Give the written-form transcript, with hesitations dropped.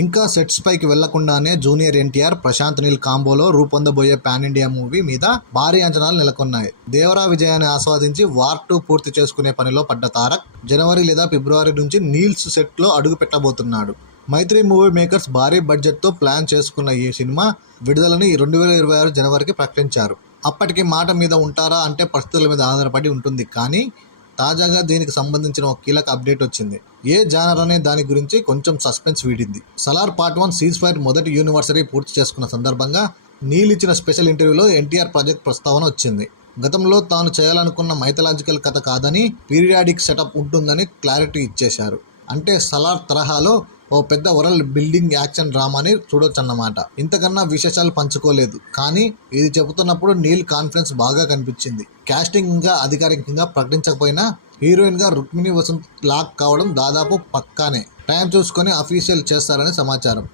ఇంకా సెట్స్ పైకి వెళ్లకుండానే జూనియర్ ఎన్టీఆర్, ప్రశాంత్ నీల్ కాంబోలో రూపొందబోయే పాన్ ఇండియా మూవీ మీద భారీ అంచనాలు నెలకొన్నాయి. దేవరా విజయాన్ని ఆస్వాదించి వార్ 2 పూర్తి చేసుకునే పనిలో పడ్డ తారక్ జనవరి లేదా ఫిబ్రవరి నుంచి నీల్స్ సెట్లో అడుగు పెట్టబోతున్నాడు. మైత్రి మూవీ మేకర్స్ భారీ బడ్జెట్తో ప్లాన్ చేసుకున్న ఈ సినిమా విడుదలని 2026 జనవరికి ప్రకటించారు. అప్పటికి మాట మీద ఉంటారా అంటే పరిస్థితుల మీద ఆధారపడి ఉంటుంది. కానీ తాజాగా దీనికి సంబంధించిన ఒక కీలక అప్డేట్ వచ్చింది. ఏ జానర్ అనే దాని గురించి కొంచెం సస్పెన్స్ వీడింది. సలార్ పార్ట్ 1 సీజ్ ఫైర్ మొదటి యూనివర్సరీ పూర్తి చేసుకున్న సందర్భంగా నీల్ ఇచ్చిన స్పెషల్ ఇంటర్వ్యూలో ఎన్టీఆర్ ప్రాజెక్ట్ ప్రస్తావన వచ్చింది. గతంలో తాను చేయాలనుకున్న మైథలాజికల్ కథ కాదని పీరియాడిక్ సెటప్ ఉంటుందని క్లారిటీ ఇచ్చేశారు. అంటే సలార్ తరహాలో ఓ పెద్ద వరల్డ్ బిల్డింగ్ యాక్షన్ డ్రామాని చూడొచ్చన్నమాట. ఇంతకన్నా విశేషాలు పంచుకోలేదు. కానీ ఇది చెబుతున్నప్పుడు నీల్ కాన్ఫిడెన్స్ బాగా కనిపించింది. కాస్టింగ్ ఇంకా అధికారికంగా ప్రకటించకపోయినా హీరోయిన్ గా రుక్మిణి వసంత్ లాక్ కావడం దాదాపు పక్కానే. టైం చూసుకొని అఫీషియల్ చేస్తారని సమాచారం.